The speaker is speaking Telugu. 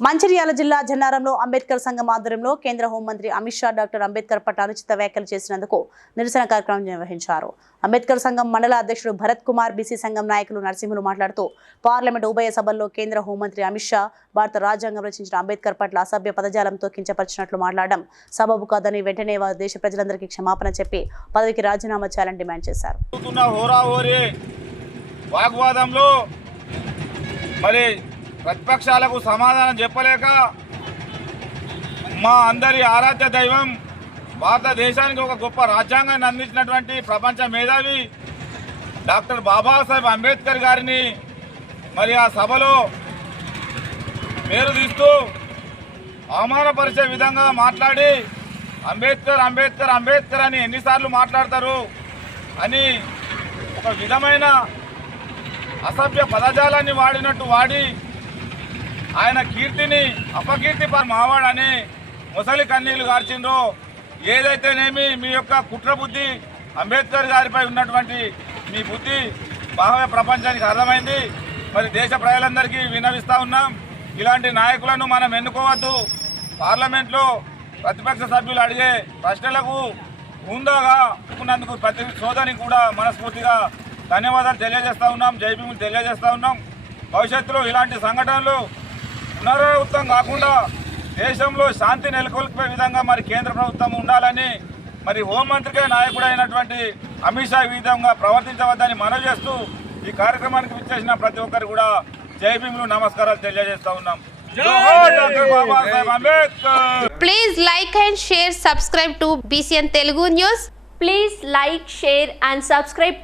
మంచిర్యాల జిల్లా జన్నారంలో అంబేద్కర్ సంఘం ఆధ్వర్యంలో కేంద్ర హోంమంత్రి అమిత్ షా డాక్టర్ అంబేద్కర్ పట్ల అనుచిత వ్యాఖ్యలు చేసినందుకు నిరసన కార్యక్రమం నిర్వహించారు. అంబేద్కర్ సంఘం మండల అధ్యక్షుడు భరత్ కుమార్ బీసీ సంఘం నాయకులు నరసింహులు మాట్లాడుతూ పార్లమెంట్ ఉభయ సభల్లో కేంద్ర హోంమంత్రి అమిత్ షా భారత రాజ్యాంగం రచించిన అంబేద్కర్ పట్ల అసభ్య పదజాలంతో కించపరిచినట్లు మాట్లాడడం సబబు కాదని వెంటనే దేశ ప్రజలందరికీ క్షమాపణ చెప్పి పదవికి రాజీనామా చేయాలని డిమాండ్ చేశారు. వాగ్వాదంలో మరి ప్రతిపక్షాలకు సమాధానం చెప్పలేక మా అందరి ఆరాధ్య దైవం భారతదేశానికి ఒక గొప్ప రాజ్యాంగాన్ని అందించినటువంటి ప్రపంచ మేధావి డాక్టర్ బాబాసాహెబ్ అంబేద్కర్ గారిని మరి ఆ సభలో పేరు తీస్తూ అవమానపరిచే విధంగా మాట్లాడి అంబేద్కర్ అంబేద్కర్ అంబేద్కర్ అని ఎన్నిసార్లు మాట్లాడతారు అని ఒక విధమైన అసభ్య పదజాలాన్ని వాడినట్టు వాడి ఆయన కీర్తిని అపకీర్తి మావాడని ముసలి కన్నీళ్ళు గార్చిండ్రో. ఏదైతేనేమి మీ యొక్క కుట్ర బుద్ధి అంబేద్కర్ గారిపై ఉన్నటువంటి మీ బుద్ధి బాహ్య ప్రపంచానికి అర్థమైంది. మరి దేశ ప్రజలందరికీ వినవిస్తూ ఉన్నాం. ఇలాంటి నాయకులను మనం ఎన్నుకోవద్దు. పార్లమెంట్లో ప్రతిపక్ష సభ్యులు అడిగే ప్రశ్నలకు హుందాగా ఉన్నందుకు ప్రతి సోదరికి కూడా మనస్ఫూర్తిగా ధన్యవాదాలు తెలియజేస్తూ ఉన్నాం. జైభీములు తెలియజేస్తూ ఉన్నాం. భవిష్యత్తులో ఇలాంటి సంఘటనలు పునరావృతం కాకుండా దేశంలో శాంతి నెలకొల్పే విధంగా మరి కేంద్ర ప్రభుత్వం ఉండాలని మరి హోంమంత్రికే నాయకుడు అయినటువంటి అమిత్ షా విధంగా ప్రవర్తించవద్దని మనవి చేస్తూ ఈ కార్యక్రమానికి విచ్చేసిన ప్రతి ఒక్కరు కూడా జై భీములు నమస్కారాలు తెలియజేస్తా ఉన్నాం. జోహార్ doctor Babasaheb Ambedkar! Please like and share, subscribe to BCN Telugu News. Please like, share and subscribe